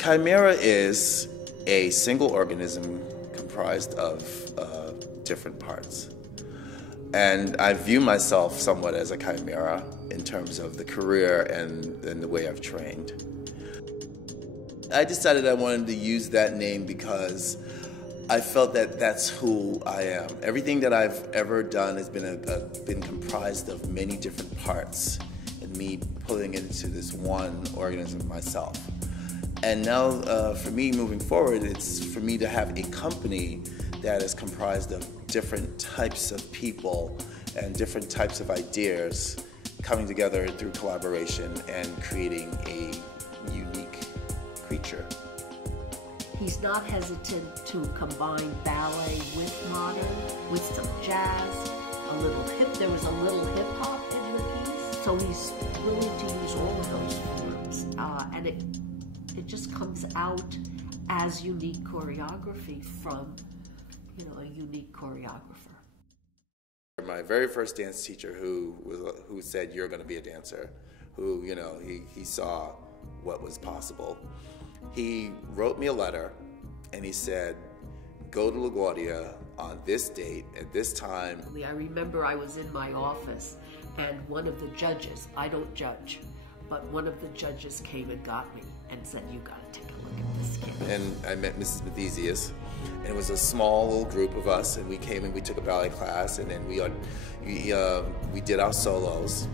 Kymera is a single organism comprised of different parts. And I view myself somewhat as a chimera in terms of the career and the way I've trained. I decided I wanted to use that name because I felt that that's who I am. Everything that I've ever done has been comprised of many different parts, and me pulling it into this one organism myself. And now for me moving forward, it's for me to have a company that is comprised of different types of people and different types of ideas coming together through collaboration and creating a unique creature. He's not hesitant to combine ballet with modern, with some jazz, there was a little hip hop in the piece. So he's willing to use all of those forms. And it just comes out as unique choreography from, a unique choreographer. My very first dance teacher who said, "You're going to be a dancer," who, he saw what was possible. He wrote me a letter and he said, "Go to LaGuardia on this date at this time." I remember I was in my office and one of the judges, I don't judge, but one of the judges came and got me and said, "You got to take a look at this kid." And I met Mrs. Mathesius, and it was a small little group of us, and we came and we took a ballet class, and then we did our solos.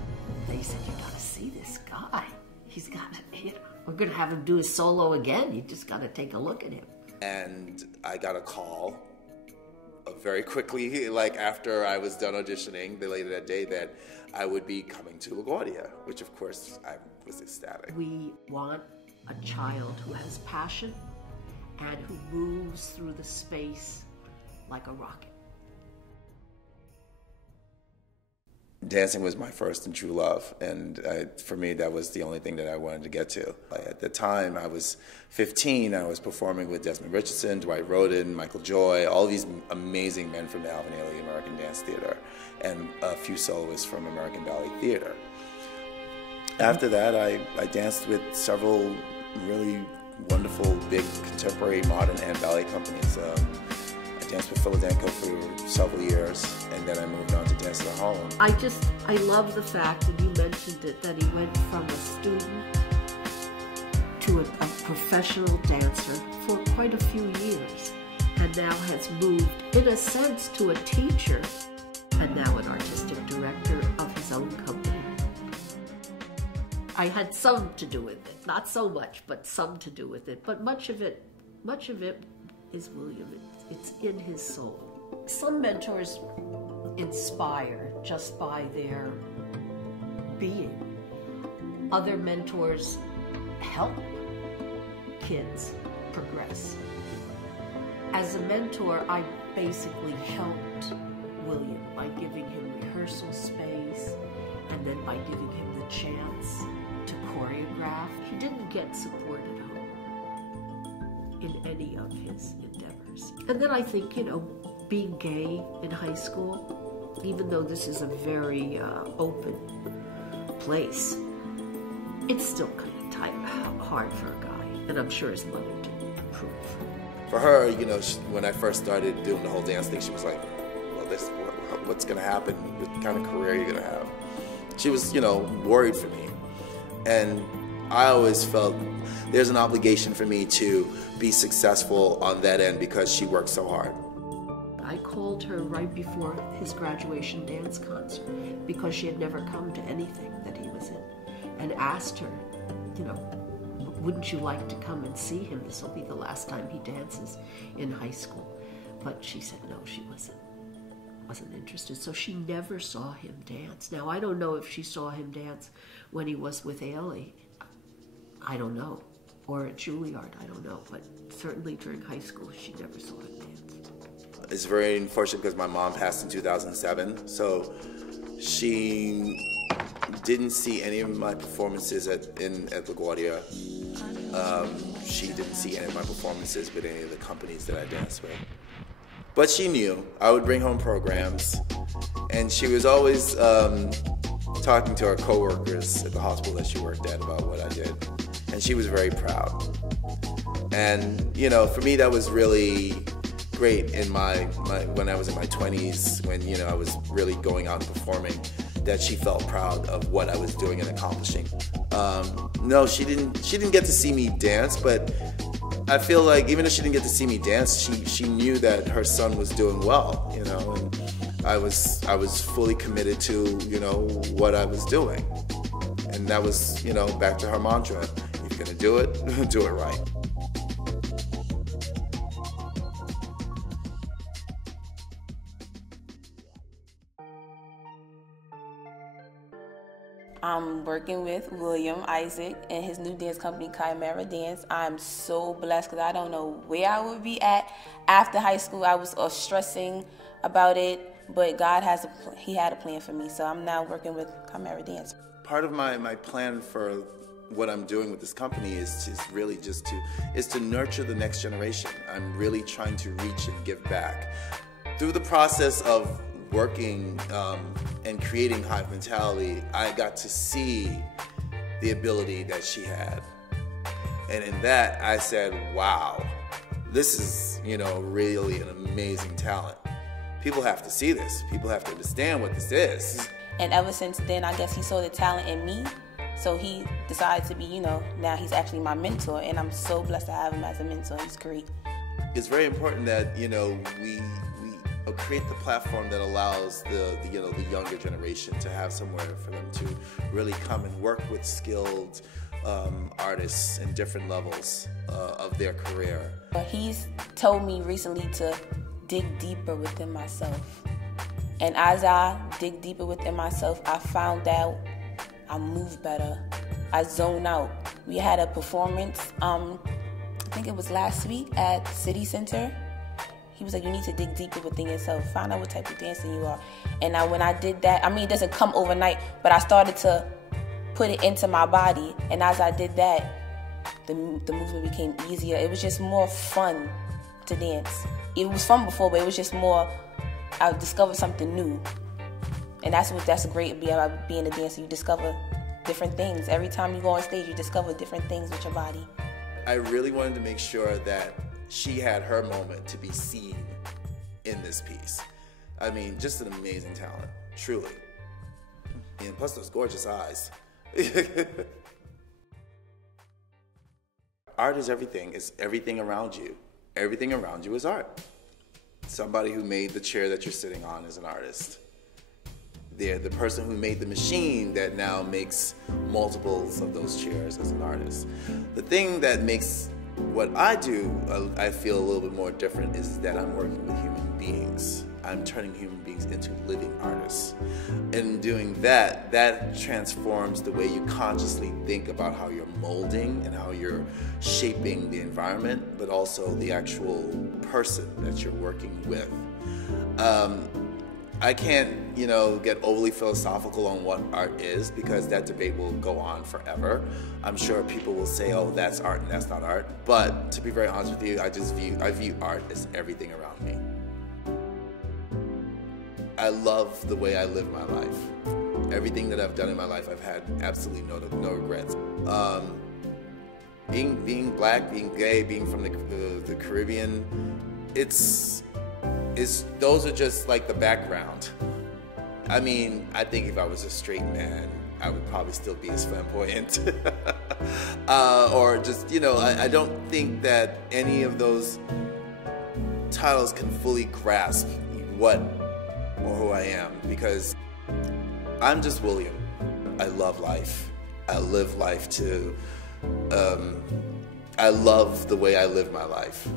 They said, "You got to see this guy. He's got to, we're going to have him do his solo again. You just got to take a look at him." And I got a call very quickly, like after I was done auditioning, later that day, that I would be coming to LaGuardia, which of course I was ecstatic. We want a child who has passion and who moves through the space like a rocket. Dancing was my first and true love, and for me that was the only thing that I wanted to get to. At the time I was 15, I was performing with Desmond Richardson, Dwight Rhoden, Michael Joy, all these amazing men from the Alvin Ailey American Dance Theater, and a few soloists from American Ballet Theater. After that I danced with several really wonderful big contemporary modern and ballet companies. I danced with Philadelphia for several years, and then I moved on to Dance at Harlem. I love the fact, and you mentioned it, that he went from a student to a professional dancer for quite a few years, and now has moved, in a sense, to a teacher, and now an artistic director of his own company. I had some to do with it, not so much, but some to do with it, but much of it is William. It's in his soul. Some mentors inspire just by their being. Other mentors help kids progress. As a mentor, I basically helped William by giving him rehearsal space and then by giving him the chance to choreograph. He didn't get support at home in any of his endeavors. And then I think, being gay in high school, even though this is a very open place, it's still kind of hard for a guy, and I'm sure his mother didn't approve. For her, when I first started doing the whole dance thing, she was like, "Well, what's going to happen? What kind of career are you going to have?" She was, worried for me. And I always felt there's an obligation for me to be successful on that end because she worked so hard. I called her right before his graduation dance concert because she had never come to anything that he was in, and asked her, wouldn't you like to come and see him? This will be the last time he dances in high school. But she said no, she wasn't interested, so she never saw him dance. Now, I don't know if she saw him dance when he was with Ailey. I don't know. Or at Juilliard, I don't know. But certainly during high school, she never saw him dance. It's very unfortunate because my mom passed in 2007, so she didn't see any of my performances at LaGuardia. She didn't see any of my performances with any of the companies that I danced with. But she knew. I would bring home programs, and she was always talking to her coworkers at the hospital that she worked at about what I did, and she was very proud. And, you know, for me, that was really great in when I was in my 20s, when, you know, I was really going out and performing, that she felt proud of what I was doing and accomplishing. No, she didn't get to see me dance, but I feel like even if she didn't get to see me dance, she knew that her son was doing well, you know, and I was fully committed to, you know, what I was doing. And that was, you know, back to her mantra, if you're gonna do it, do it right. I'm working with William Isaac and his new dance company, Kymera Dance. I'm so blessed because I don't know where I would be at after high school. I was stressing about it, but God He had a plan for me. So I'm now working with Kymera Dance. Part of my plan for what I'm doing with this company is really just to nurture the next generation. I'm really trying to reach and give back. Through the process of working and creating Hive Mentality, I got to see the ability that she had. And in that, I said, wow, this is, you know, really an amazing talent. People have to see this. People have to understand what this is. And ever since then, I guess he saw the talent in me. So he decided to be, you know, now he's actually my mentor. And I'm so blessed to have him as a mentor. He's great. It's very important that, you know, we create the platform that allows the younger generation to have somewhere for them to really come and work with skilled artists in different levels of their career. He's told me recently to dig deeper within myself. And as I dig deeper within myself, I found out I move better. I zone out. We had a performance, I think it was last week at City Center. He was like, you need to dig deeper within yourself. Find out what type of dancer you are. And when I did that, I mean, it doesn't come overnight, but I started to put it into my body. And as I did that, the movement became easier. It was just more fun to dance. It was fun before, but it was just more, I discovered something new. And that's great about being a dancer. You discover different things. Every time you go on stage, you discover different things with your body. I really wanted to make sure that she had her moment to be seen in this piece. I mean, just an amazing talent, truly. And plus those gorgeous eyes. Art is everything. It's everything around you. Everything around you is art. Somebody who made the chair that you're sitting on is an artist. The person who made the machine that now makes multiples of those chairs is an artist. The thing that makes what I do, I feel a little bit more different, is that I'm working with human beings. I'm turning human beings into living artists. And doing that, that transforms the way you consciously think about how you're molding and how you're shaping the environment, but also the actual person that you're working with. I can't, you know, get overly philosophical on what art is, because that debate will go on forever. I'm sure people will say, oh, that's art and that's not art. But to be very honest with you, I view art as everything around me. I love the way I live my life. Everything that I've done in my life, I've had absolutely no regrets. Being black, being gay, being from the Caribbean, those are just like the background. I mean, I think if I was a straight man, I would probably still be as flamboyant. Or just, you know, I don't think that any of those titles can fully grasp what or who I am, because I'm just William. I love life. I live life to, I love the way I live my life.